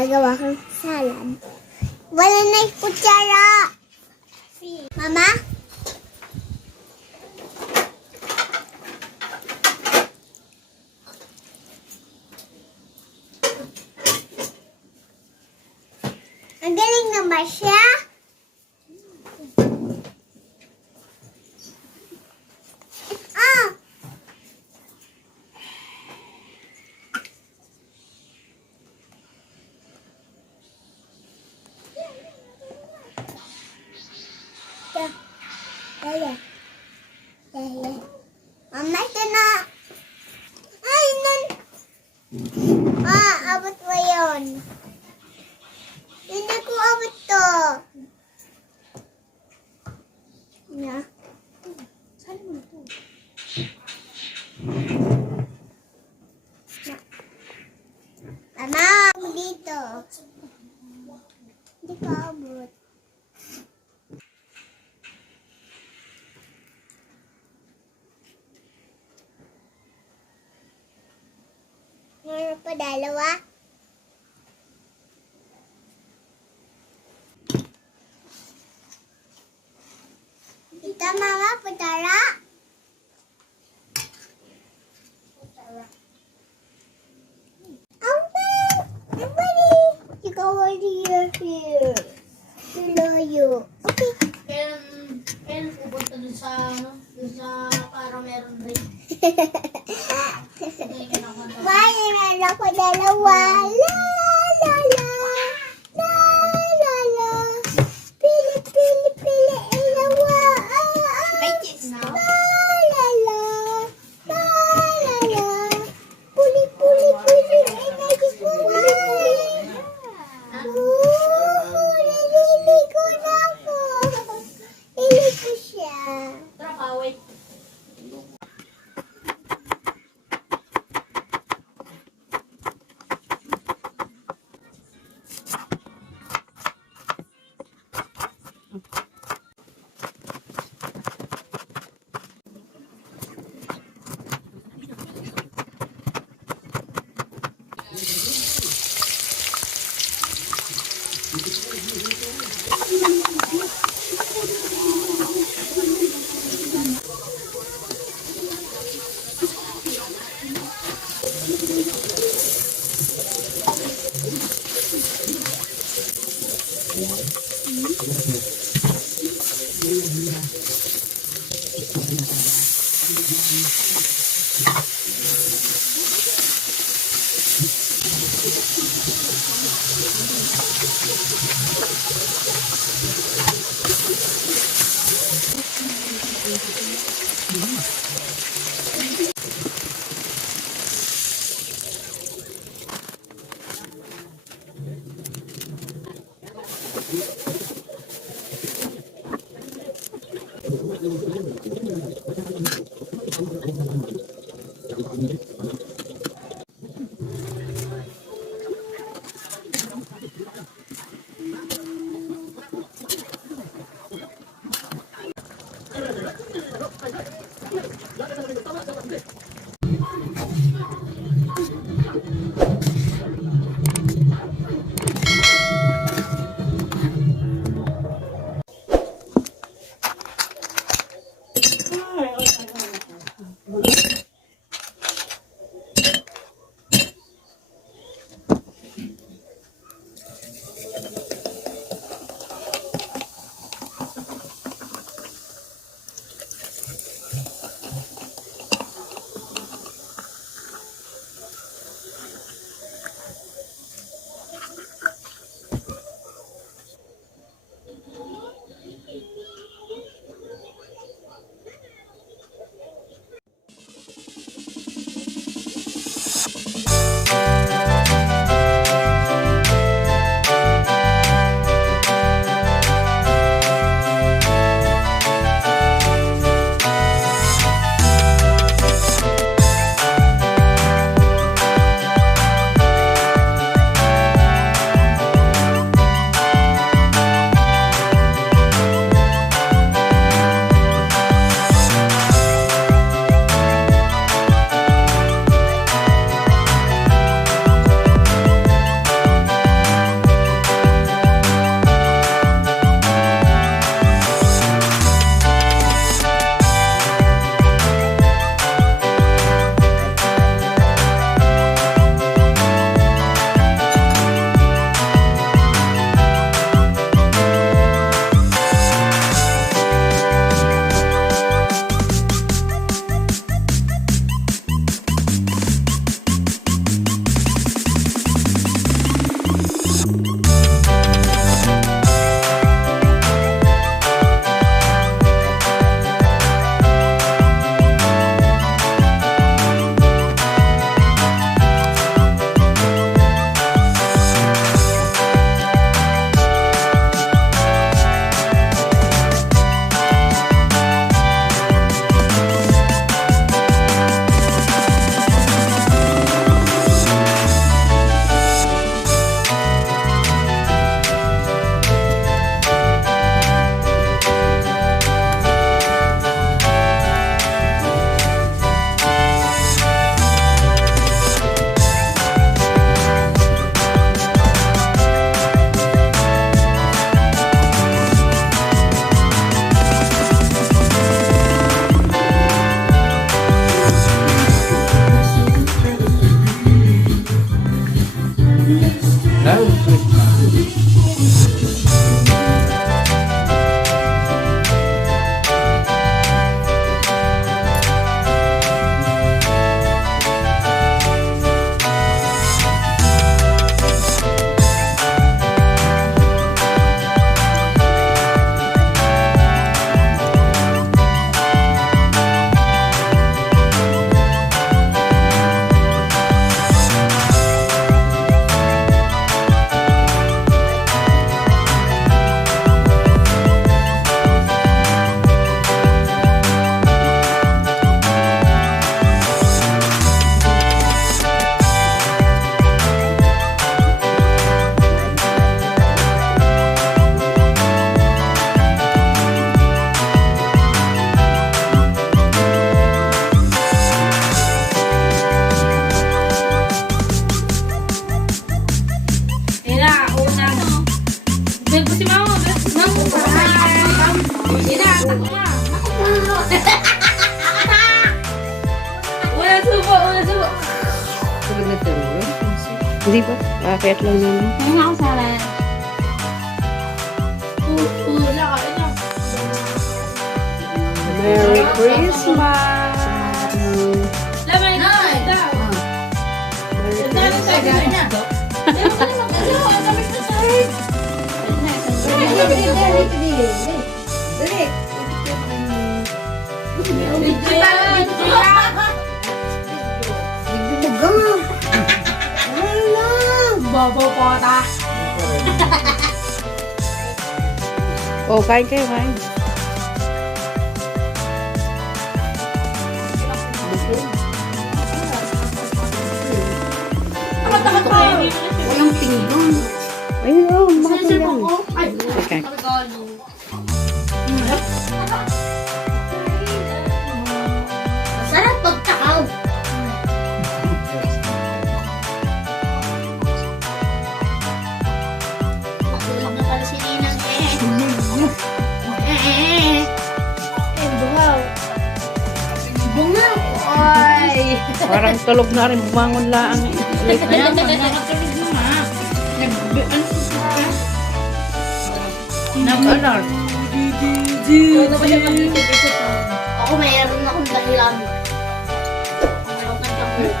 gagawa kang salad. Wala na yung kutsara. Mama? Ang galing naman siya. Mama, ito na. Ay, nun. Abot mo yun. Hindi ko abot to. Na. Saan mo ito? Mama, ako dito. Hindi ko abot. Meron pa dalawa. Ito, Mama, putara. You go over here. Layo. Okay. Kailan pupunta dun sa para meron rin. Why, meron ako dalawa. La, la, la. La, la, la. Pili, pili, pili. Dalawa. La, la, la. La, la, la. Puli, puli, puli. Naliligo na ako. Naliligo siya. Tara, paway. Unang subo, unang subo. Tulog na tulog. Hindi ba? Kaya lang naman. Kaya nga ako sa lahat. Wala ka rin yan. Merry Christmas! Laman na. Daw. Dali sa gawin niya. Dali ka naman. Dali ka. Kapit na sa rin. Bobo pota. Oh, kain kayo, kain. Takot pa. Walang tingdong. Ayun, oh, makatingdong. Ay, Teka. regalo. Masarap pagtakaw. Matulog na pala si Ninang bungaw. Bungaw. Ay. Parang tulog na rin, bumangon lang. Late na. Ayan, nakatulog mo ha. Nag-alarm. Ako mayroon akong dahilan. Mayroon kang chocolate.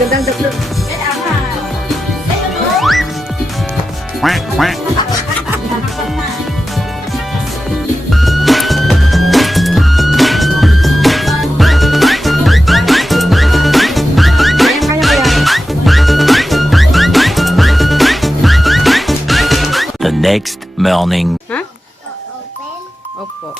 Gandang doktor. Quack, quack. The next morning. Ha? Open. Opo.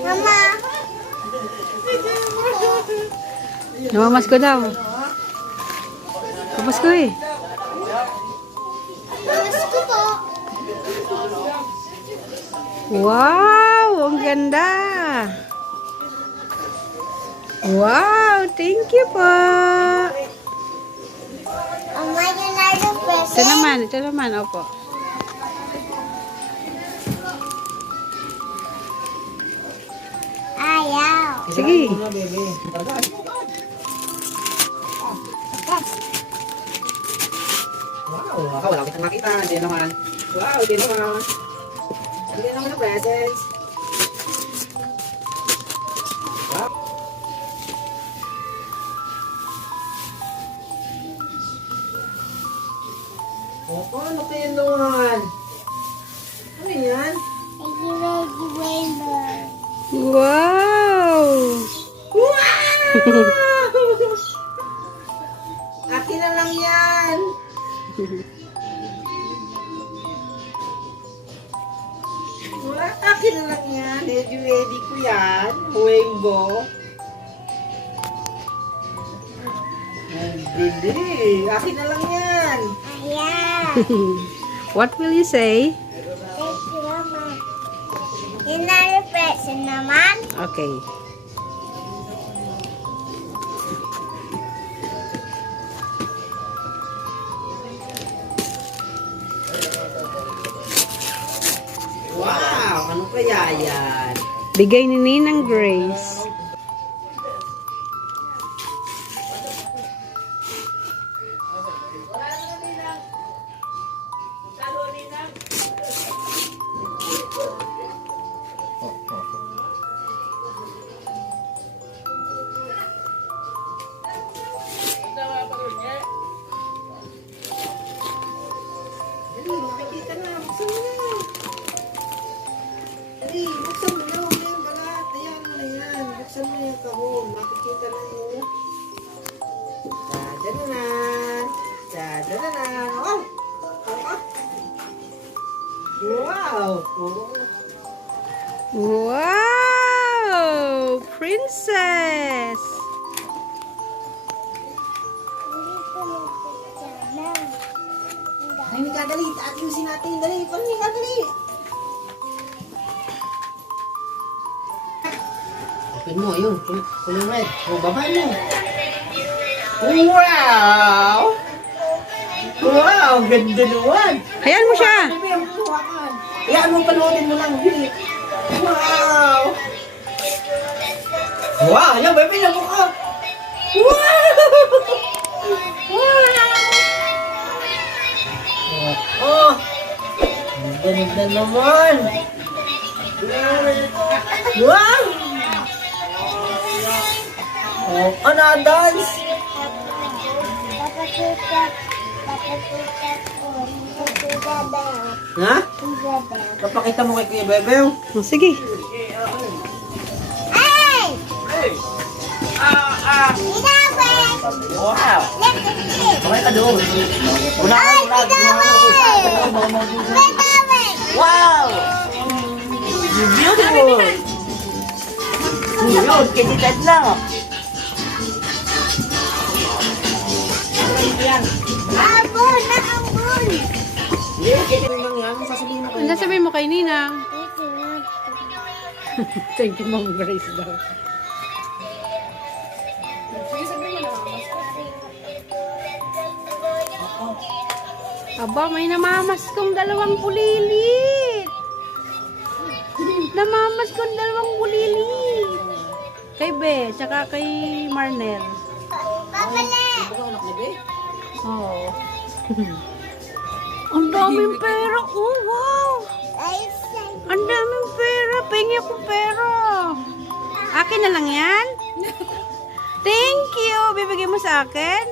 Mama. Namamas ko daw. Kapas ko eh. Mas ko po. Wow! Ang ganda! Wow! Thank you po! Mama, yun na yung present. Ito naman, opo. Ayaw. Sige. Wow, wala kitang makita. Hindi naman. Wow, hindi naman. Hindi naman ang presents. Wow. Oh, ano pa yan naman? Ano yan? Thank you, Reggie Rainbow. Wow! Akin na lang yan. Akin na lang yan. Ready ko yan. Rainbow. Ang galing. Akin na lang yan. Ayaw. What will you say? Thank you, Mama. Yun na yung present naman. Okay. Wow! Ano kaya yan? Bigay ni Ninang Grace. Makikita na. Buksan mo na. Dali, buksan mo na. Huwag na yung balat. Ayan mo na yan. Buksan mo yung kahon. Makikita na yun. Dadananan. Dadananan. Oh! Oh! Wow! Oh. Wow! Princess! Ay, Mika, dali. Ayusin natin. Dali. Parang Mika, dali. Open mo, yun. Kulay red. O, baba mo. Wow! Wow! Ganda naman. Hayaan mo siya! Hayaan mo, panoodin mo lang. Wow! Wow! Yan, bebe, yan mo ka. Wow! Wow! Oh! Ang ganda naman! Wow! Oh, ano, dance? Ha? Papakita mo kay Kuya Bebe. Oh, sige. Hey! Wow! Kamay ka doon. Ay, Wow! Beautiful! Yun, kinitad lang. Abon na abon! Hindi, kinitad lang yan. Sasabihin mo kayo. Ano sabihin mo kay Ninang? Thank you, Mom Grace daw. Aba, may namamaskong dalawang bulilit. Namamaskong dalawang bulilit. Kay Be, tsaka kay Marnel. Babalik! Baka anak ni Be. Oo. Ang daming pera. Oh, wow. Ay, Ang daming pera. Pengi ako pera. Akin na lang yan? Thank you. Bibigay mo sa akin?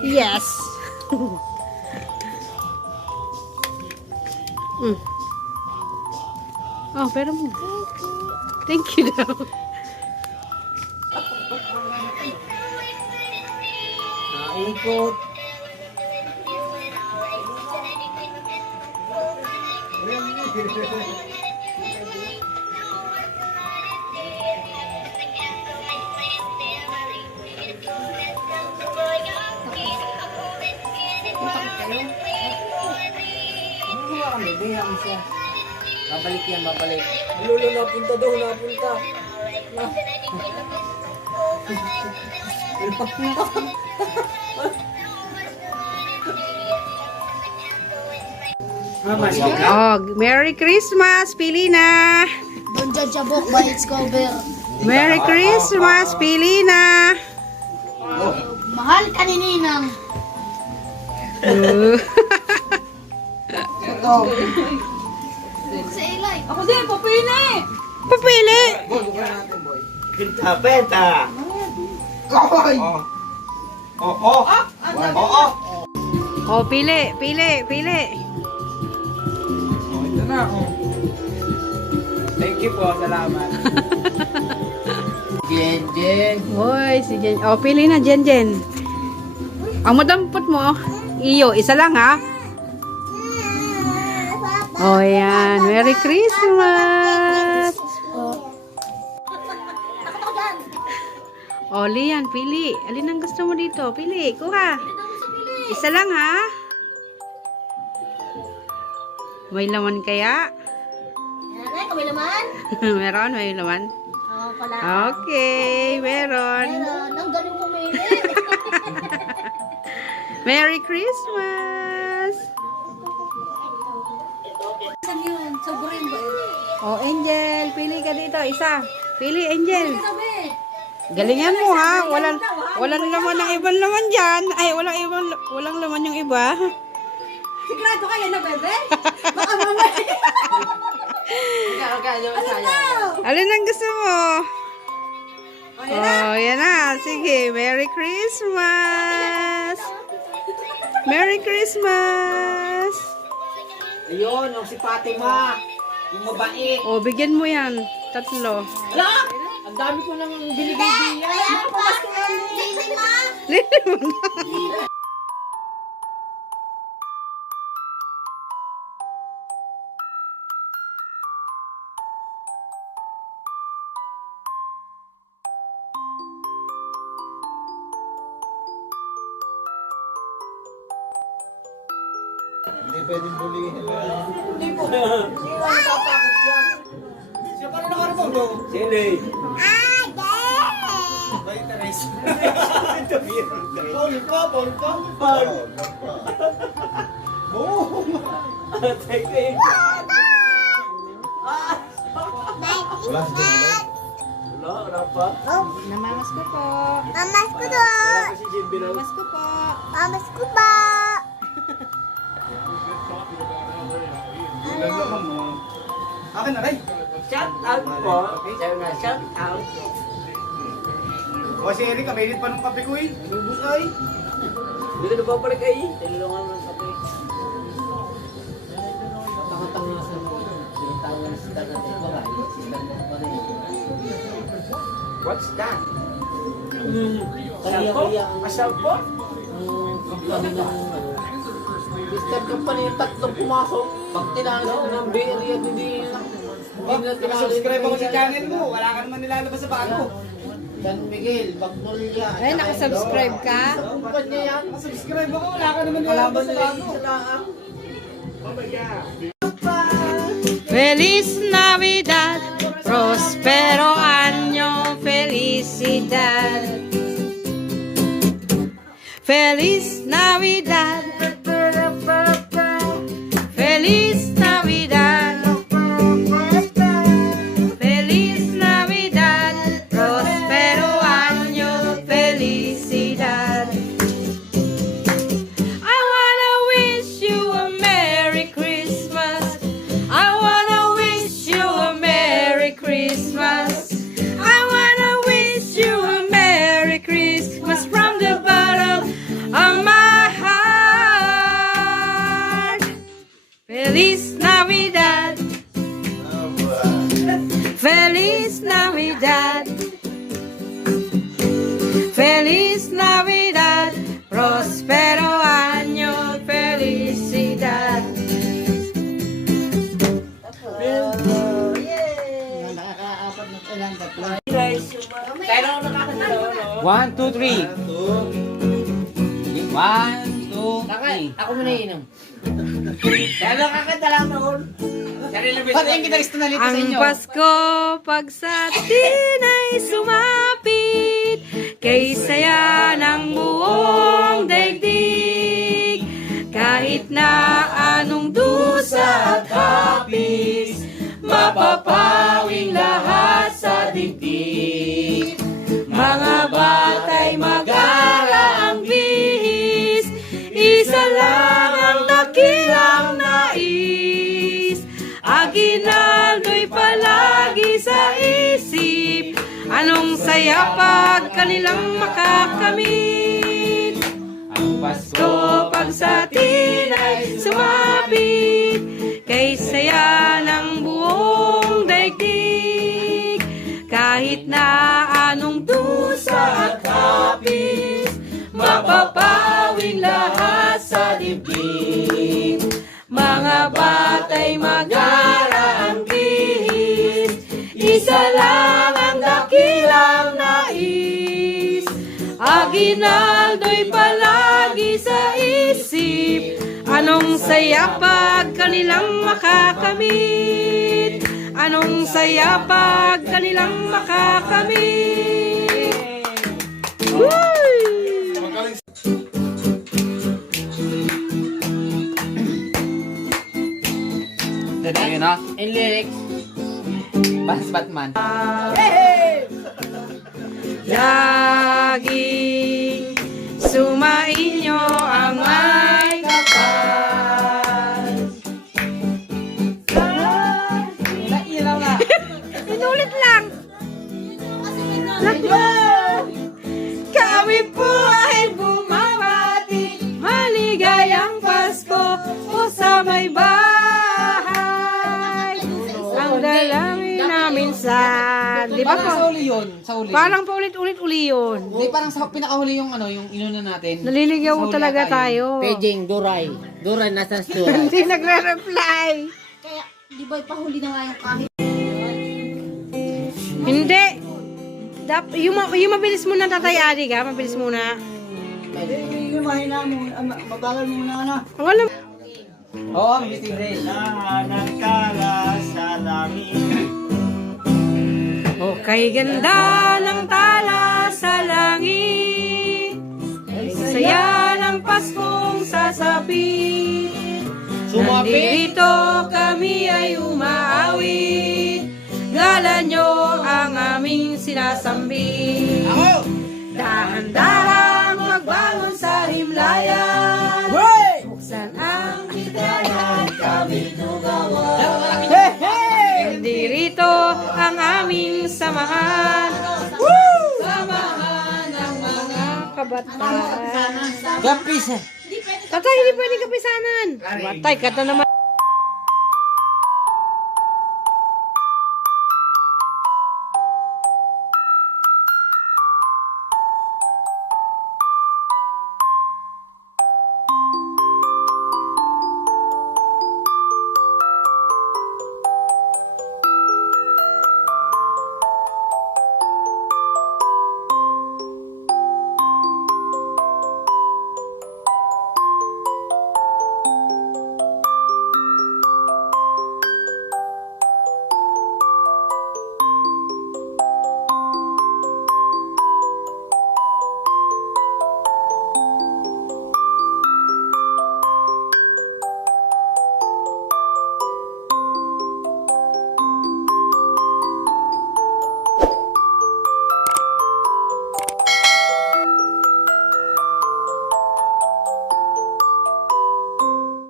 Yes. Oh, pera mo. Thank you daw. Naikot. Ano kami? Bayaan mo siya. Babalik yan, babalik. Lolo, napunta daw, napunta. Mama, Oh, Merry Christmas, Pili na. Don't judge a book by its cover. Merry Christmas, Pili na. Mahal ka ni Ninang. Sa ilay. Ako din, papili. Papili. Kita peta. Koy. Oo. Oo. Oh, pili, pili, pili. Ito na. Thank you po, salamat. Jen. Hoy, si Jen. Oh, pili na, Jen, Jen. Ang madampot mo, iyo, isa lang ha. Oh, yan. Merry Christmas. Oh, Lian, pili. Alin ang gusto mo dito? Pili, kuha. Isa lang ha. May laman kaya? Yan, kami naman. Meron, may laman. Oo pala. Okay, meron. Ang galing pumili. Merry Christmas. Saan yun? Sa Burin ba? Oh, Angel, pili ka dito. Isa. Pili, Angel. Sabi. Galingan mo ha. Walang laman ng ibang laman dyan. Ay, walang laman yung iba. Sigurado kayo na, bebe? Baka mamaya. Alin ang gusto mo? Oh, yan na. Sige, Merry Christmas. Merry Christmas. Ayun, yung si Fatima. Yung mabait. O, bigyan mo yan. 3. Ala! Ang dami ko nang binibigyan. Kaya pa, lima. Lili mo na. Hindi pwedeng bulihin. Hindi po. Hindi ko natatakot yan. Siya pa rin nakarapag mo. Sili. May interes. Paul pa. Paul. Teka eh. Wala si Jimbo. Wala pa. Namamas ko po. Mamas ko to. Wala pa si Jimbo. Namamas ko po. Mamas ko pa. Ilan naman mo? Akin na rin. Shout out po. Shout out. O si Eric, mainit pa nung kape ko eh. Lubos ay. Hindi ka nababalik ay. Tinulungan mo ng kape. Tanga-tanga sa tinatawag na sila natin ko ay. What's that? Shampoo? Shampoo? Company ng Mr. Company yung tatlong pumasok. Pag tinanong ng BRI at hindi na Subscribe ako sa channel mo. Wala ka naman nilalabas sa bago. San Miguel, Magnolia. Ay, nakasubscribe ka? Ba't niya yan? Subscribe ako. Wala ka naman nilalabas sa bago. Feliz Navidad, prospero año, felicidad. Feliz Navidad, Feliz Navidad, Feliz Navidad, prospero año, felicidad. I wanna wish you a Merry Christmas. I wanna wish you a Merry Christmas. I wanna wish you a Merry Christmas from the bottom of my heart. Feliz Navidad. Feliz Navidad. Feliz Navidad. Prospero año, felicidad. Kailan ako nakakanta? 1, 2, 3. 1, 2, 3. Ako muna inom. Kailan nakakanta lang noon? Pati yung gitarista na lito sa Ang inyo. Pasko pag sa atin ay sumapit, kay saya ng buong daigdig. Kahit na anong dusa at hapis, mapapawing lahat sa dibdib. Mga bata'y mag-ara ang bihis, isa lang ang dakilang nais. Aginaldo'y palagi sa isip, anong saya pag kanilang makakamit. Ang Pasko. So pag sa atin ay sumapit, kay saya ng buong daigdig. Kahit na anong dusa at hapis, mapapawing lahat sa dibdib. Mga bata'y mag-ara ang bihis, isa lang ang dakilang nais. Aginaldo'y palagi sa isip, anong saya pag kanilang makakamit. Anong saya pag kanilang makakamit. Woo! Dito yun, no? In lyrics. Bas Batman. Laging sumainyo ang may kapal. Nailaw na. Inulit lang. Kami po ay bumabati, maligayang Pasko po sa may bahay. Dalangin namin sa... Di ba Parang sa po? uli yun. Sa uli. Parang paulit-ulit uli yun. Hindi, parang sa pinakahuli yung ano, yung inuna natin. Naliligaw Sa huli talaga ata yun. tayo. Paging, Duray. Duray, nasa store. Hindi nagre-reply. Kaya, di ba pahuli na nga yung kahit. Hindi. Yung mabilis muna, Tatay Adi ka. Mabilis muna. Yung mahina mo, mabagal mo na ano. Ang alam. Oo, mabilis rin. Nagkala sa langit. Okay, ganda ng tala sa langit. Ay saya ng Paskong sasapit. Nandito kami ay umaawit. Gala nyo ang aming sinasambit. Dahan-dahan magbangon sa himlayan. Buksan ang bitayan, kami tugawan. Nandito ang aming samahan. Samahan ng mga kabataan. Gapis eh. Tatay, hindi pwede kapisanan. Batay, kata naman.